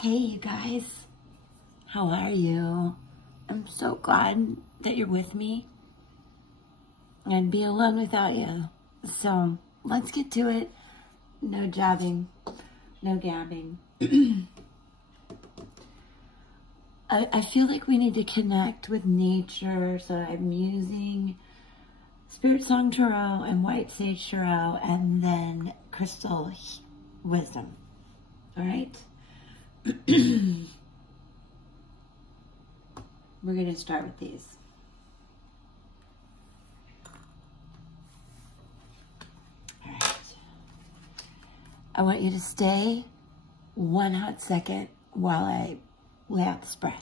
Hey, you guys. How are you? I'm so glad that you're with me. I'd be alone without you. So let's get to it. No jabbing, no gabbing. I feel like we need to connect with nature, so I'm using Spiritsong Tarot and White Sage Tarot and then Crystal Wisdom. All right? We're going to start with these. All right. I want you to stay 1 hot second while I lay out the spread.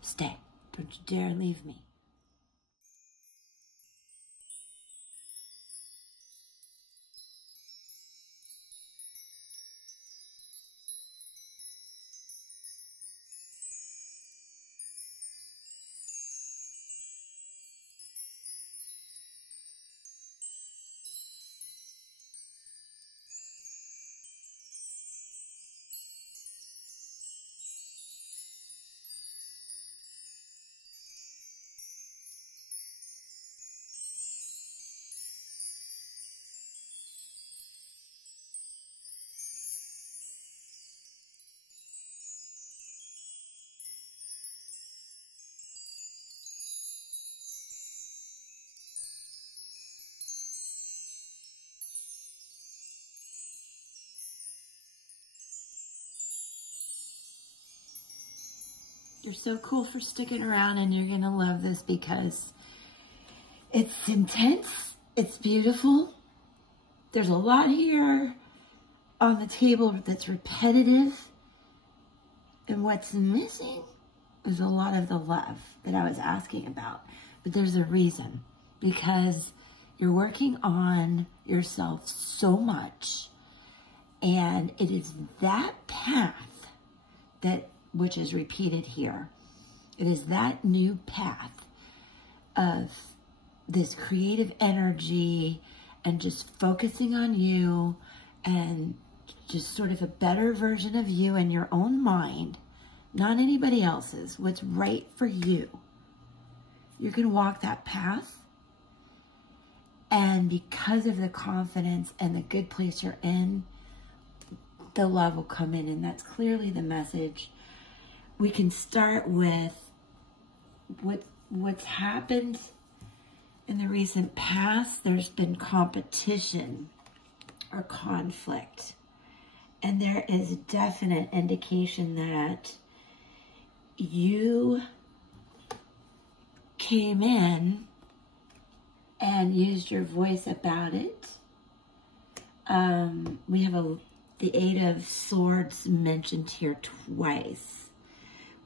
Stay. Don't you dare leave me. You're so cool for sticking around, and you're gonna love this because it's intense, it's beautiful. There's a lot here on the table that's repetitive, and what's missing is a lot of the love that I was asking about. But there's a reason, because you're working on yourself so much, and it is that path that which is repeated here. It is that new path of this creative energy and just focusing on you and just sort of a better version of you in your own mind, not anybody else's, what's right for you. You can walk that path, and because of the confidence and the good place you're in, the love will come in, and that's clearly the message. We can start with what's happened in the recent past. There's been competition or conflict, and there is a definite indication that you came in and used your voice about it. We have the Eight of Swords mentioned here twice,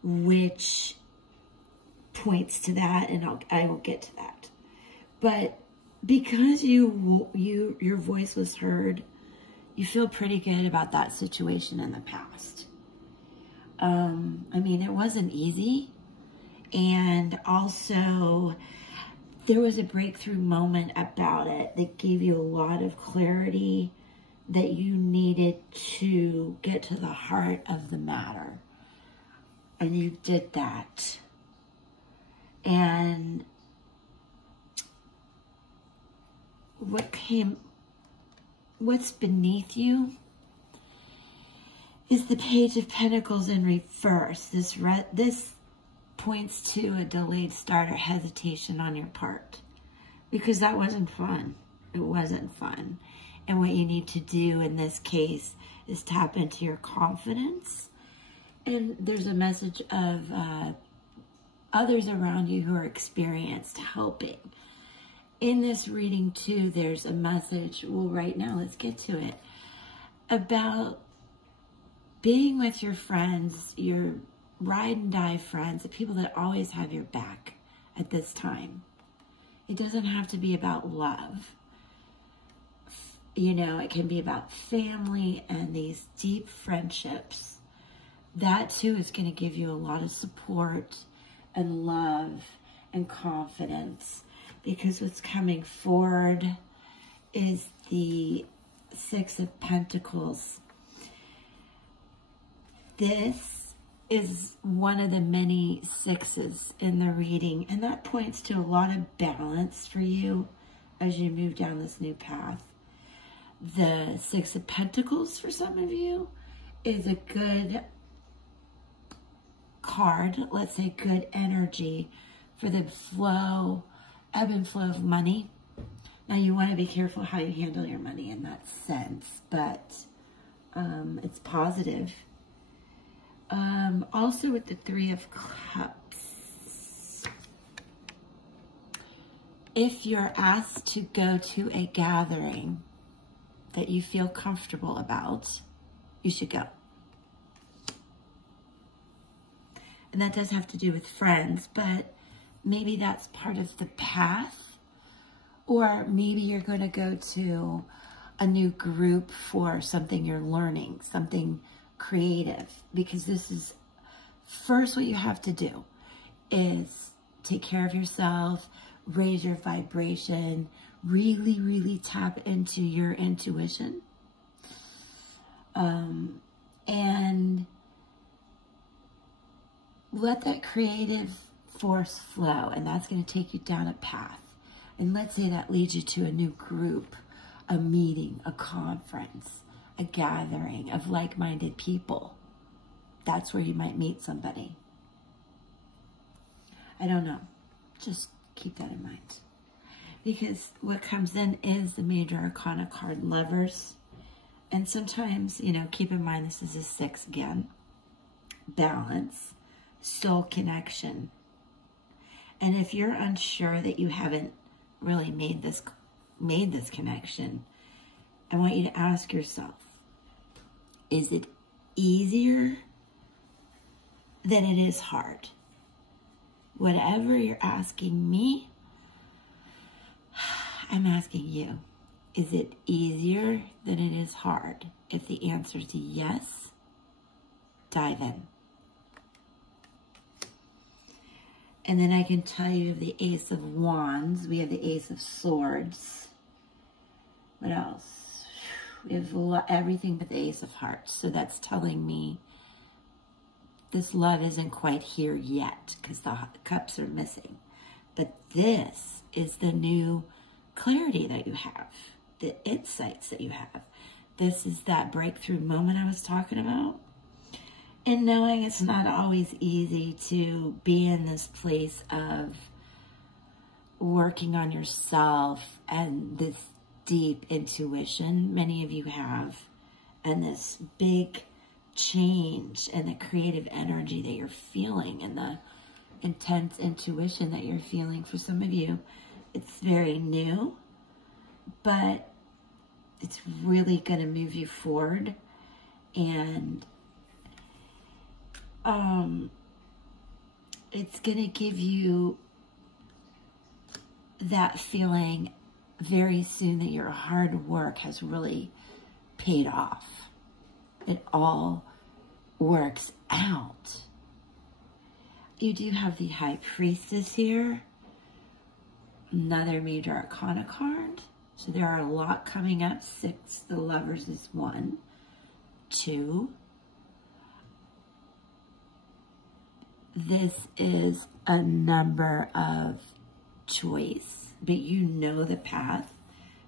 which points to that, and I will get to that. But because your voice was heard, you feel pretty good about that situation in the past. I mean, it wasn't easy, and also there was a breakthrough moment about it that gave you a lot of clarity that you needed to get to the heart of the matter. And you did that. And what's beneath you is the Page of Pentacles in reverse. This points to a delayed start or hesitation on your part, because that wasn't fun. It wasn't fun. And what you need to do in this case is tap into your confidence. And there's a message of others around you who are experienced helping. In this reading too, there's a message, well, right now, let's get to it, about being with your friends, your ride and die friends, the people that always have your back at this time. It doesn't have to be about love. You know, it can be about family and these deep friendships. That too is going to give you a lot of support and love and confidence, because what's coming forward is the Six of Pentacles. This is one of the many sixes in the reading, and that points to a lot of balance for you as you move down this new path. The Six of Pentacles for some of you is a good card, let's say good energy for the flow, ebb and flow of money. Now you want to be careful how you handle your money in that sense, but it's positive. Also with the Three of Cups, if you're asked to go to a gathering that you feel comfortable about, you should go. And that does have to do with friends, but maybe that's part of the path. Or maybe you're going to go to a new group for something you're learning, something creative. Because this is, first what you have to do is take care of yourself, raise your vibration, really, really tap into your intuition. And let that creative force flow, and that's going to take you down a path. And let's say that leads you to a new group, a meeting, a conference, a gathering of like-minded people. That's where you might meet somebody. I don't know. Just keep that in mind. Because what comes in is the Major Arcana card, Lovers. And sometimes, you know, keep in mind this is a 6 again. Balance, soul connection. And if you're unsure that you haven't really made this connection, I want you to ask yourself, is it easier than it is hard? Whatever you're asking me, I'm asking you. Is it easier than it is hard? If the answer is yes, dive in. And then I can tell you of the Ace of Wands. We have the Ace of Swords. What else? We have everything but the Ace of Hearts. So that's telling me this love isn't quite here yet because the cups are missing. But this is the new clarity that you have, the insights that you have. This is that breakthrough moment I was talking about. And knowing it's not always easy to be in this place of working on yourself and this deep intuition many of you have, and this big change and the creative energy that you're feeling and the intense intuition that you're feeling. For some of you, it's very new, but it's really going to move you forward. And it's going to give you that feeling very soon that your hard work has really paid off. It all works out. You do have the High Priestess here, another Major Arcana card. So there are a lot coming up. 6, the Lovers is 1, 2. This is a number of choice, but you know the path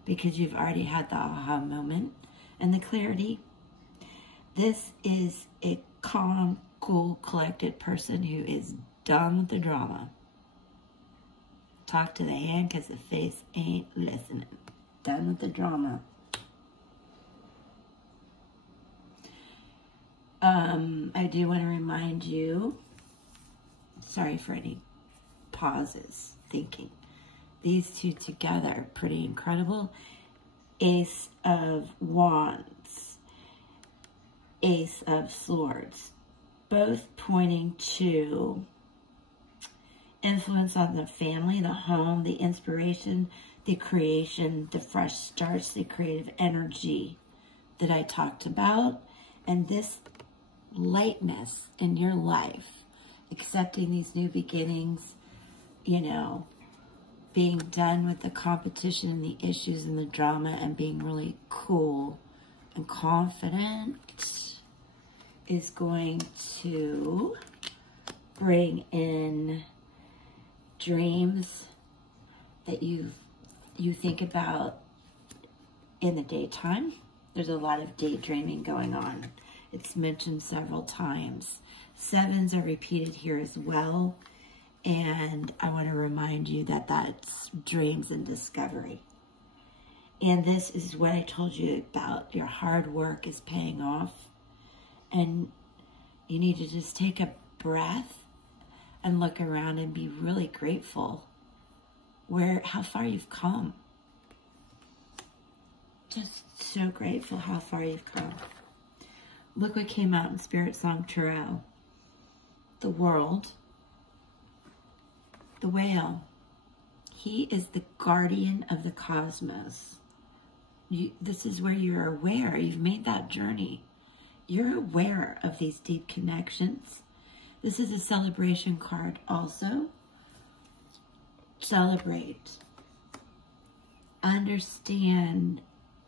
because you've already had the aha moment and the clarity. This is a calm, cool, collected person who is done with the drama. Talk to the hand because the face ain't listening. Done with the drama. I do want to remind you, sorry for any pauses, thinking. These two together, pretty incredible. Ace of Wands, Ace of Swords, both pointing to influence on the family, the home, the inspiration, the creation, the fresh starts, the creative energy that I talked about, and this lightness in your life, accepting these new beginnings, you know, being done with the competition and the issues and the drama and being really cool and confident is going to bring in dreams that you think about in the daytime. There's a lot of daydreaming going on. It's mentioned several times. 7s are repeated here as well. And I want to remind you that that's dreams and discovery. And this is what I told you about. Your hard work is paying off. And you need to just take a breath and look around and be really grateful how far you've come. Just so grateful how far you've come. Look what came out in Spiritsong Tarot. The world, the whale. He is the guardian of the cosmos. This is where you're aware. You've made that journey. You're aware of these deep connections. This is a celebration card also. Celebrate. Understand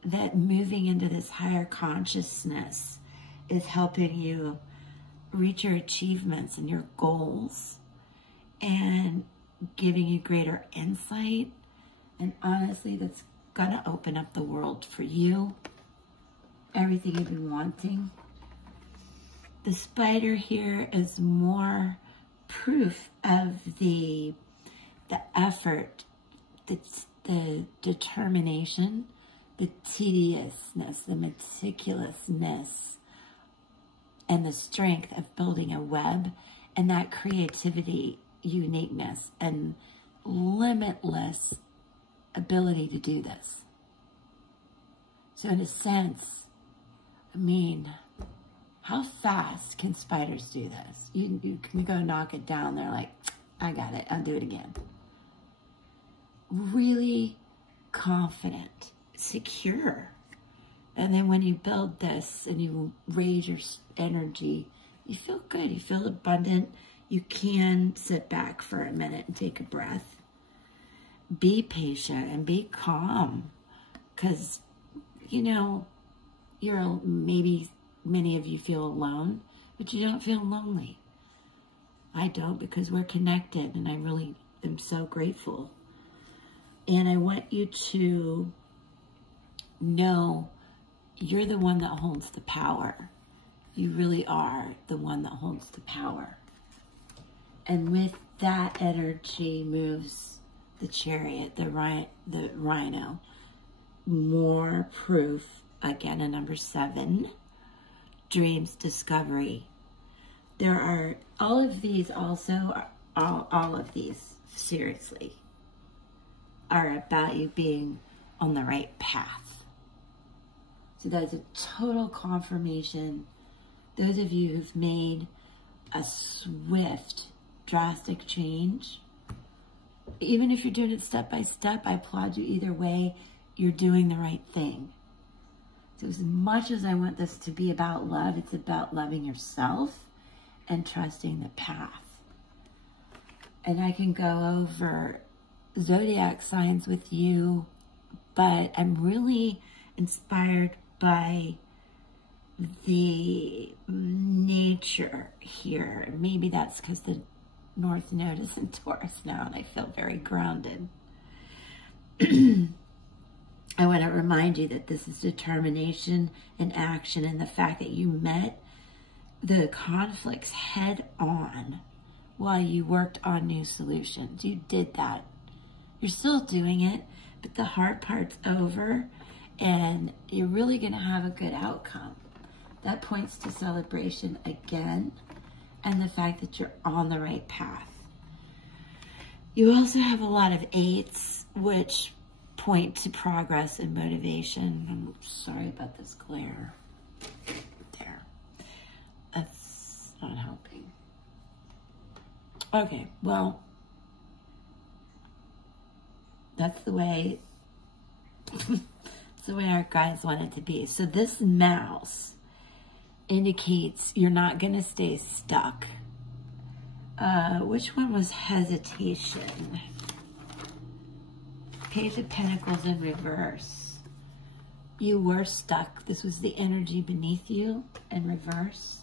that moving into this higher consciousness is helping you reach your achievements and your goals and giving you greater insight. And honestly, that's gonna open up the world for you. Everything you've been wanting. The spider here is more proof of the effort, the determination, the tediousness, the meticulousness, and the strength of building a web, and that creativity, uniqueness, and limitless ability to do this. So in a sense, I mean, how fast can spiders do this? You can go knock it down. They're like, I got it. I'll do it again. Really confident, secure. And then when you build this and you raise your energy, you feel good. You feel abundant. You can sit back for a minute and take a breath. Be patient and be calm. Because, you know, maybe many of you feel alone, but you don't feel lonely. I don't, because we're connected, and I really am so grateful. And I want you to know you're the one that holds the power. You really are the one that holds the power. And with that energy moves the chariot, the rhino. More proof, again, a number 7. Dreams, discovery. There are all of these also, all of these, seriously, are about you being on the right path. So that's a total confirmation. Those of you who've made a swift, drastic change, even if you're doing it step by step, I applaud you either way. You're doing the right thing. So as much as I want this to be about love, it's about loving yourself and trusting the path. And I can go over zodiac signs with you, but I'm really inspired by the nature here. Maybe that's because the North Node is in Taurus now, and I feel very grounded. I want to remind you that this is determination and action, and the fact that you met the conflicts head on while you worked on new solutions. You did that. You're still doing it, but the hard part's over, and you're really going to have a good outcome. That points to celebration again, and the fact that you're on the right path. You also have a lot of 8s, which point to progress and motivation. I'm sorry about this glare. There. That's not helping. Okay, well, that's the way it's the way our guides want it to be. So this mouse indicates you're not going to stay stuck. Which one was hesitation? Page of Pentacles in reverse. You were stuck. This was the energy beneath you in reverse.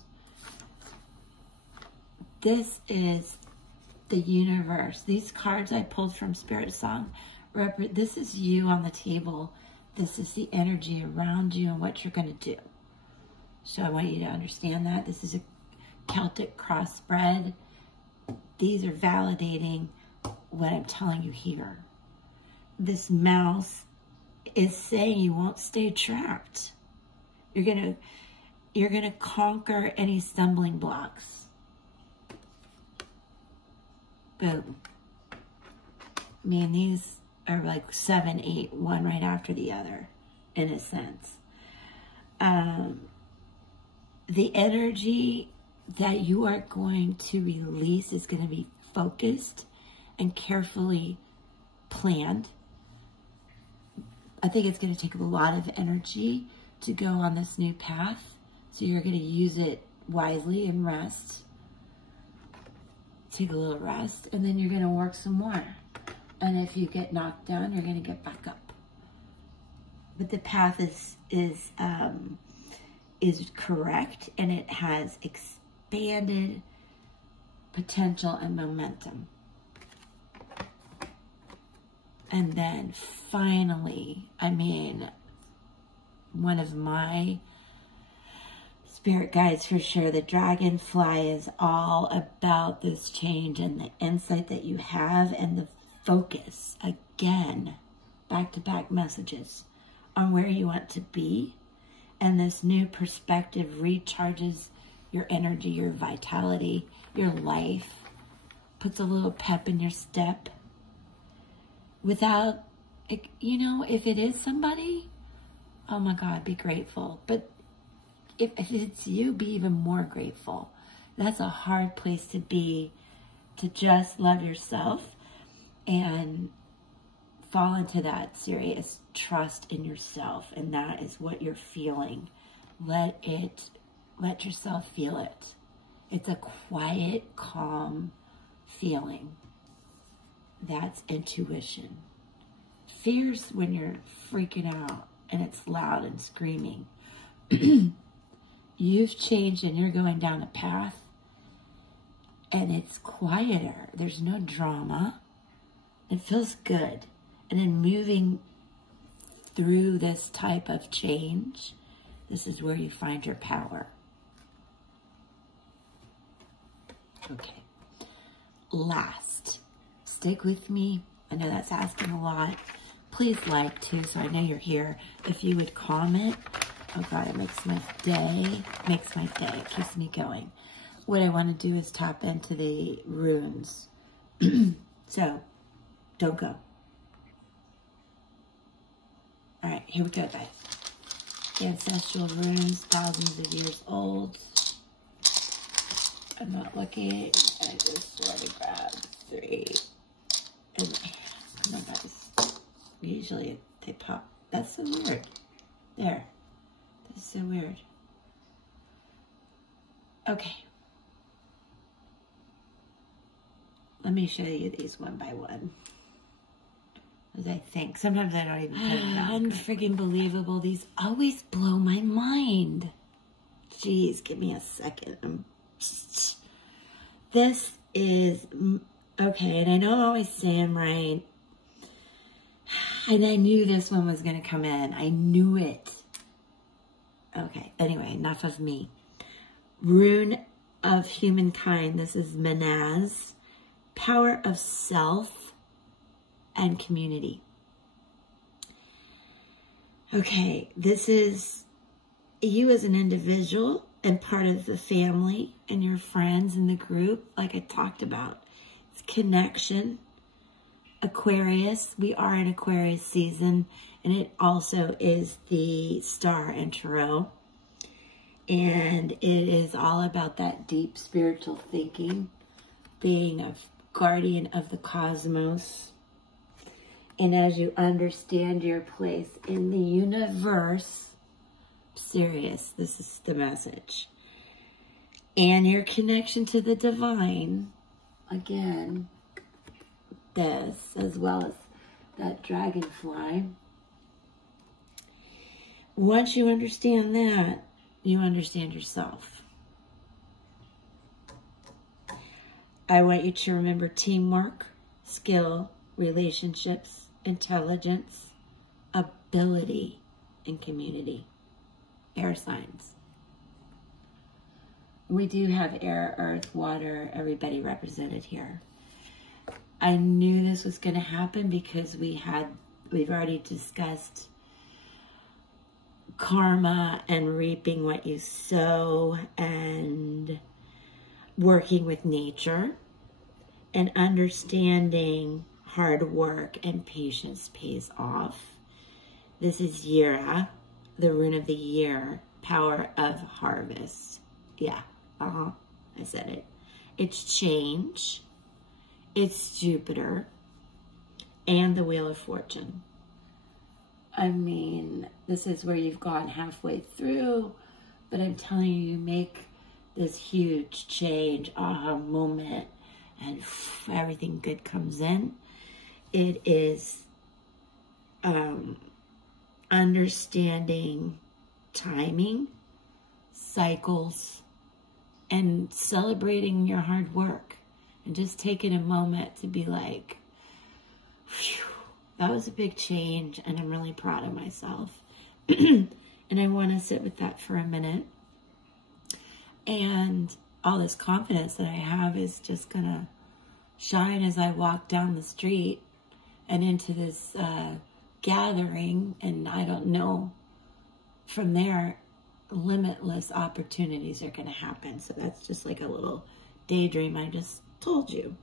this is the universe. These cards I pulled from Spiritsong, this is you on the table. This is the energy around you and what you're going to do. So I want you to understand that. This is a Celtic crossbred. These are validating what I'm telling you here. This mouse is saying you won't stay trapped. You're gonna conquer any stumbling blocks. Boom. I mean, these are like 7, 8, one right after the other, in a sense. The energy that you are going to release is going to be focused and carefully planned. I think it's going to take a lot of energy to go on this new path. So you're going to use it wisely and rest. Take a little rest, and then you're going to work some more. And if you get knocked down, you're going to get back up. But the path is correct, and it has expanded potential and momentum. And then finally, I mean, one of my spirit guides for sure, the dragonfly, is all about this change and the insight that you have and the focus. Again, back-to-back messages on where you want to be. And this new perspective recharges your energy, your vitality, your life, puts a little pep in your step. Without, you know, if it is somebody, oh my God, be grateful. But if it's you, be even more grateful. That's a hard place to be, to just love yourself and fall into that serious trust in yourself. And that is what you're feeling. Let yourself feel it. It's a quiet, calm feeling. That's intuition. Fear's when you're freaking out and it's loud and screaming. You've changed and you're going down a path and it's quieter. There's no drama. It feels good. And then moving through this type of change, this is where you find your power. Okay. Last, stick with me. I know that's asking a lot. Please like too, so I know you're here. If you would comment, oh God, it makes my day. It keeps me going. What I want to do is tap into the runes. So, don't go. All right, here we go, guys. Ancestral Runes, thousands of years old. I'm not looking. I just want to grab 3. And come on, guys. Usually they pop. That's so weird. There. That's so weird. Okay. Let me show you these one by one. As I think. Sometimes I don't even put it down. Unfreaking believable. These always blow my mind. Jeez, give me a second. This is, okay, and I don't always say them right. And I knew this one was going to come in. I knew it. Okay, anyway, enough of me. Rune of Humankind. This is Manaz. Power of self and community. Okay, this is you as an individual and part of the family and your friends in the group, like I talked about. It's connection. Aquarius, we are in Aquarius season, and it also is the star in Tarot. And it is all about that deep spiritual thinking, being a guardian of the cosmos. And as you understand your place in the universe, serious, this is the message. And your connection to the divine, again, this, as well as that dragonfly. Once you understand that, you understand yourself. I want you to remember teamwork, skill, relationships, intelligence, ability, and community. Air signs. We do have air, earth, water, everybody represented here. I knew this was going to happen because we've already discussed karma and reaping what you sow and working with nature and understanding hard work and patience pays off. This is Yira, the rune of the year, power of harvest. Yeah, I said it. It's change. It's Jupiter and the Wheel of Fortune. I mean, this is where you've gone halfway through, but I'm telling you, you make this huge change, aha moment, and everything good comes in. It is understanding timing, cycles, and celebrating your hard work. And just taking a moment to be like, phew, that was a big change, and I'm really proud of myself. And I want to sit with that for a minute. And all this confidence that I have is just going to shine as I walk down the street and into this gathering. And I don't know, from there, limitless opportunities are going to happen. So that's just like a little daydream I just told you.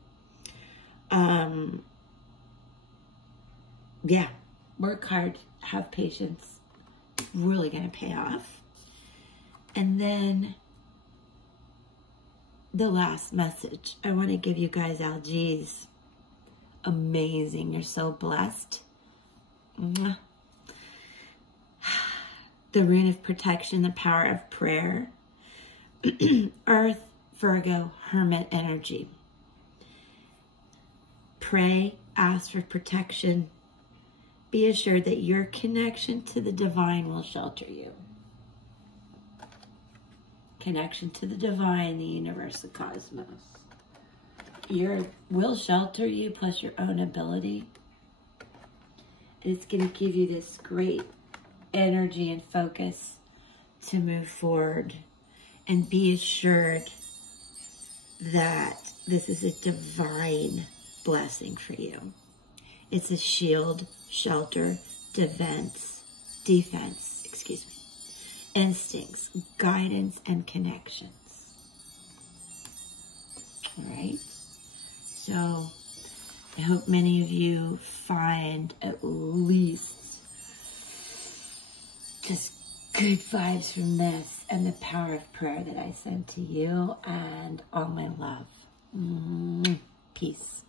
Yeah, work hard, have patience. It's really going to pay off. And then the last message I want to give you guys, Algies. Amazing. You're so blessed. Mwah. The rune of protection, the power of prayer. Earth, Virgo, Hermit energy. Pray, ask for protection. Be assured that your connection to the divine will shelter you. Connection to the divine, the universe, the cosmos. Will shelter you, plus your own ability. It's going to give you this great energy and focus to move forward. And be assured that this is a divine blessing for you. It's a shield, shelter, defense, instincts, guidance, and connections. All right. So I hope many of you find at least just good vibes from this and the power of prayer that I send to you, and all my love. Peace.